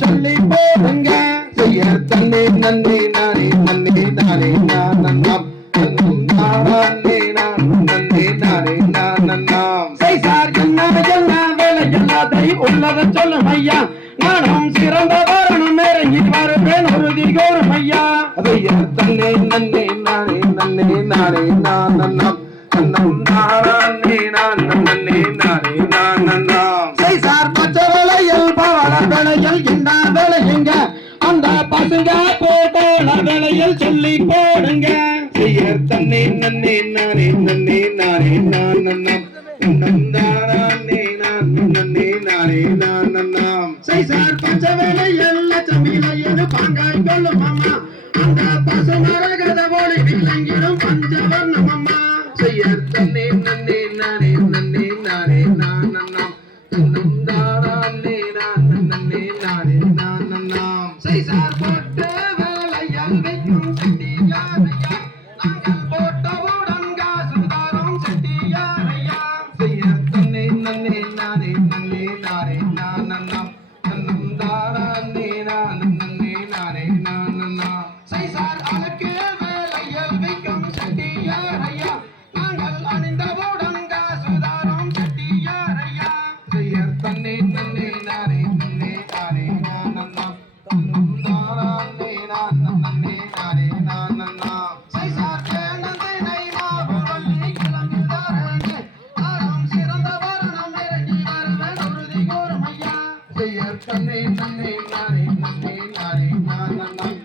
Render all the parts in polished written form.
சொல்லி போடுங்க செய்ய தன்னே நன்னே நானே நன்னே நானே நான் நன்னாம் நன்னே நான் நன்னே நானே நான் நன்னாம் செய்சார் என்ன என்ன வேலை எல்லாத்தை உள்ளத சொல்லும் ஐயா நானும் சிறந்த வரணும் இறங்கி வருவேன் உறுதி கோரும் ஐயா செய்ய தன்னே நன்னே நானே நன்னே நானே நான் நன்னாம் நன்னம் நானே நான் நன்னே நானே நான் நன்னாம் செய்சார் பச்சை வேலையில் பவள வேலையில் என்ன வேலையுங்க அந்த பசுங்க போட்டோட வேலையில் சொல்லி போடுங்க செய்ய தன்னே நன்னே நானே நன்னே நானே நான் நன்னாம் நந்தானே நான் நன்னே நானே நான் நன்னாம் செய்சார் பச்சை வேலையில் லட்சமிலையில் பாங்காய் கொள்ளும் அம்மா அந்த பசு மரகத ஒளி விளங்கிடும் பஞ்சவர்ணம் அம்மா செய்ய தன்னே நன்னே நானே நன்னே நானே நான் நன்னாம் நந்தானே நான் நன்னே நானே நான் நன்னாம் செய்சார் போட்டு வேலையால் வைக்கும் செட்டியாரையா நாங்கள் போட்டவுடன் காசுதாரம் செட்டியாரையா செய்ய தன்னே நன்னே நானே நன்னே நானே நான் நன்னாம் நந்தானே நான் நன்னே நானே நான் நன்னாம் செய்சார் அழுக்கு வேலையால் வைக்கும் செட்டியாரையா நாங்கள் அணிந்தவுடன் காசுதாரம் செட்டியாரையா செய்ய தன்னே நன்னே நானே நன்னே நானே நான் நன்னாம் நந்தானே நான் நன்னே நானே நான் நன்னாம் செய்சார் தேனந்தினை மாபுவல்லி கிளங்குதாரங்கே ஆரம் சிறந்த வரணம் இறங்கி வருவேன் உறுதி கோரும் ஐயா செய்ய தன்னே நன்னே நானே நன்னே நானே நான் நன்னாம்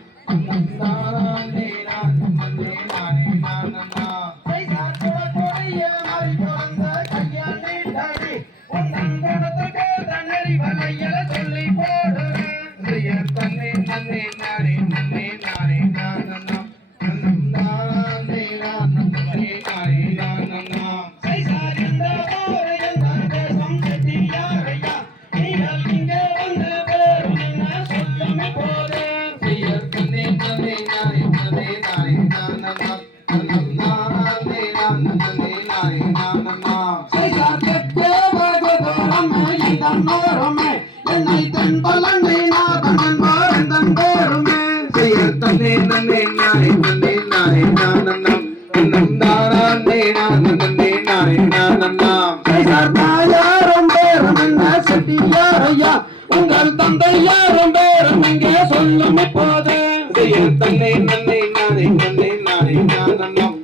நந்தானே நான் நன்னே நானே நான் நன்னாம் செய்சார் சிவகொடிய மாறி பிறந்த கையால் நீட்டாடி உன்னன் குணத்துக்கு தன்னறி வலையில சொல்லி போடுறேன் செய்ய தன்னே நன்னே நானே நன்னே நானே நான் நன்னாம் நந்தானே நான் நன்னே நானே நான் நன்னாம் செய்சார் இந்த ஊரு எந்த தேசம் செட்டியாரையா நீங்கள் இங்கே வந்து பேரும் என்ன சொல்லுமே போதேன் செய்ய தன்னே நன்னே நானே நன்னே நானே நான் நன்னாம் நந்தானே நான் நன்னே நானே நான் நன்னாம் செய்சார் கெட்டே வாகதோரம் இதன்னோரமே என்னை தென்பலங்கை நாதன் மாறந்தன் பேருமே செய்ய தன்னே நன்னே நானே நன்னே நானே நான் நன்னாம் நந்தானே நான் நன்னே நானே நான் நன்னாம் செய்சார் தாயாரும் பேரும் என்ன செட்டியாரையா உங்கள் தந்தை யாரும் பேரும் இங்கே சொல்லும் இப்போது செய்ய தன்னே நன்னே நானே நன்னே நானே நான் நன்னாம்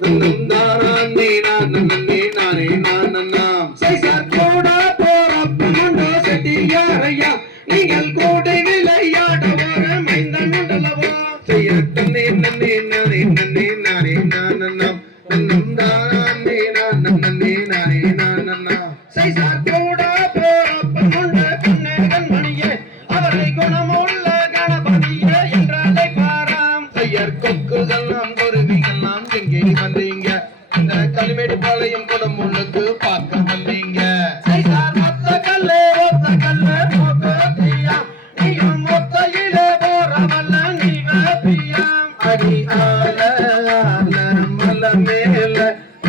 நன்னம் தானே நானே நானே நானன்னாம் சைசார் கூட போறப்ப முண்டோ செட்டியாரையா நீங்கள் கூட விளையாட ஒரு மைந்தன் உண்டல்லவா செய்ய தன்னே நன்னே நானே நன்னே நானே நானன்னாம் நன்னம் தானே நானே நானே நானன்னாம் சைசார் கூட போறப்ப முண்ட கண்ணே கண்மணியே அவரை குணமுள்ள கணபதியே என்றாலே பாராம் ஐயர் கொக்குகள்லாம் குருவிகள்லாம் எங்கே வந்தீங்க இந்த களிமேடு பாளையம் குடமுள்ளுக்கு பார்க்க வந்தீங்க சைசார் ஒத்த கல்லு மோகத்தியா நீயும் ஒத்தையிலே போறவல்ல நீ வேப்பியாம் அடி ஆல மல மேல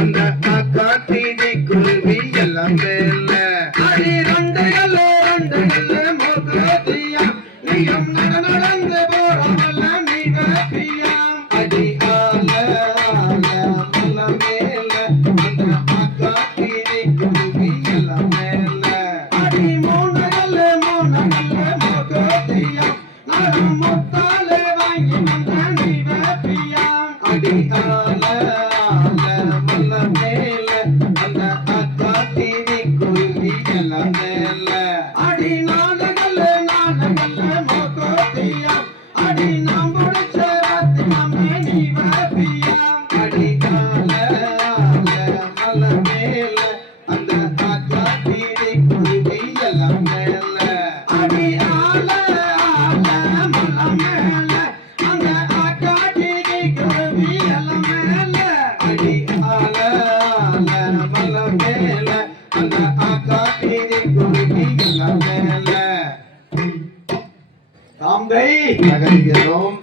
இந்த காட்டிடி குருவி எல்லாம் மேல அடி ரெண்டு கல்லு மோகத்தியா நீயும் நடந்து போறவல்ல நீ வேப்பியாம் அடி ஆல மல மேல இந்த காட்டிடி குருவி எல்லாம் மேல அடி மூணு கல்லு மோகத்தியா நடம் முத்தாலே வாங்கி வந்த நீ வேப்பியாம் அடி ஆல மல மேல அந்த காட்டிடி குருவி எல்லாம் மேல அடி நாடுகளே மோகத்தியா அடி நாம் பிடிச்ச ராத்தி நம்மே நீ வேப்பியாம் அடி ஆல மல மேல அந்த காட்டிடி குருவி எல்லாம் மேல அடி ஆல மல மேல அந்த ஆக்காட்டி குருவி எல்லாம் மேல அடி ஆல மல மேல அந்த காட்டிடி குருவி எல்லாம் மேல ராம்கை நகரிகிறோம்